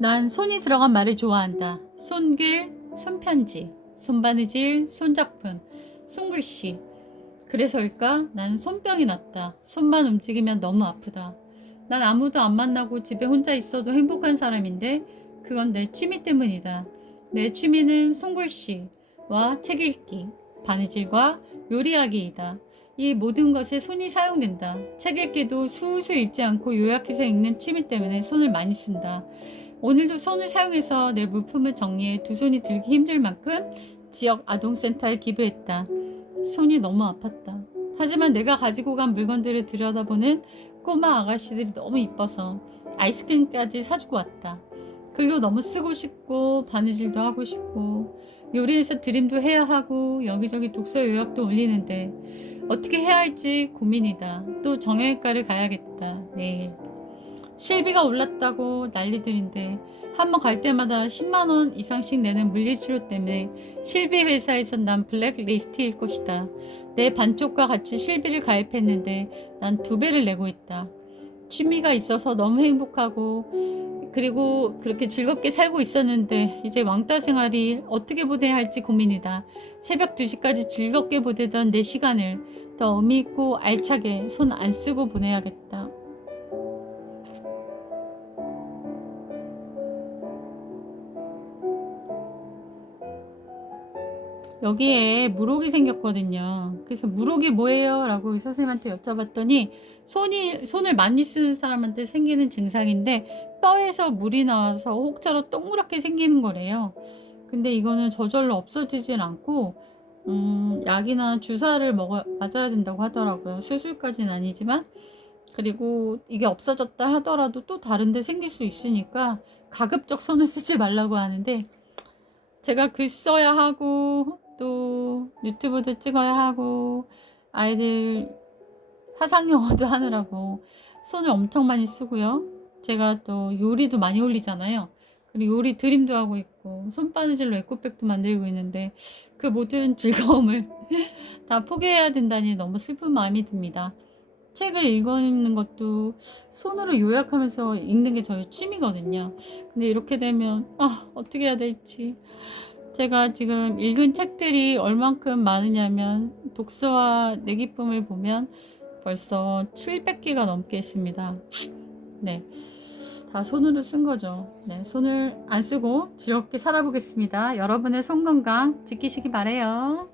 난 손이 들어간 말을 좋아한다. 손길, 손편지, 손바느질, 손작품, 손글씨. 그래서일까? 난 손병이 났다. 손만 움직이면 너무 아프다. 난 아무도 안 만나고 집에 혼자 있어도 행복한 사람인데 그건 내 취미 때문이다. 내 취미는 손글씨와 책 읽기, 바느질과 요리하기이다. 이 모든 것에 손이 사용된다. 책 읽기도 술술 읽지 않고 요약해서 읽는 취미 때문에 손을 많이 쓴다. 오늘도 손을 사용해서 내 물품을 정리해 두 손이 들기 힘들 만큼 지역 아동센터에 기부했다. 손이 너무 아팠다. 하지만 내가 가지고 간 물건들을 들여다보는 꼬마 아가씨들이 너무 이뻐서 아이스크림까지 사주고 왔다. 글도 너무 쓰고 싶고 바느질도 하고 싶고 요리해서 드림도 해야 하고 여기저기 독서 요약도 올리는데 어떻게 해야 할지 고민이다. 또 정형외과를 가야겠다. 내일. 실비가 올랐다고 난리들인데 한번 갈 때마다 10만 원 이상씩 내는 물리치료 때문에 실비 회사에서 난 블랙리스트일 것이다. 내 반쪽과 같이 실비를 가입했는데 난 두 배를 내고 있다. 취미가 있어서 너무 행복하고 그리고 그렇게 즐겁게 살고 있었는데 이제 왕따 생활이 어떻게 보내야 할지 고민이다. 새벽 2시까지 즐겁게 보내던 내 시간을 더 의미 있고 알차게 손 안 쓰고 보내야겠다. 여기에 물혹이 생겼거든요. 그래서 물혹이 뭐예요? 라고 선생님한테 여쭤봤더니 손이, 손을 많이 쓰는 사람한테 생기는 증상인데 뼈에서 물이 나와서 혹자로 동그랗게 생기는 거래요. 근데 이거는 저절로 없어지진 않고 음, 약이나 주사를 먹어 맞아야 된다고 하더라고요. 수술까지는 아니지만 그리고 이게 없어졌다 하더라도 또 다른데 생길 수 있으니까 가급적 손을 쓰지 말라고 하는데 제가 글 써야 하고 또 유튜브도 찍어야 하고 아이들 화상 영어도 하느라고 손을 엄청 많이 쓰고요. 제가 또 요리도 많이 올리잖아요. 그리고 요리 드림도 하고 있고 손바느질로 에코백도 만들고 있는데 그 모든 즐거움을 다 포기해야 된다니 너무 슬픈 마음이 듭니다. 책을 읽는 것도 손으로 요약하면서 읽는 게 저의 취미거든요. 근데 이렇게 되면 아 어떻게 해야 될지 제가 지금 읽은 책들이 얼만큼 많으냐면 독서와 내 기쁨을 보면 벌써 700개가 넘게 있습니다. 네. 다 손으로 쓴 거죠. 네, 손을 안 쓰고 즐겁게 살아보겠습니다. 여러분의 손 건강 지키시기 바래요.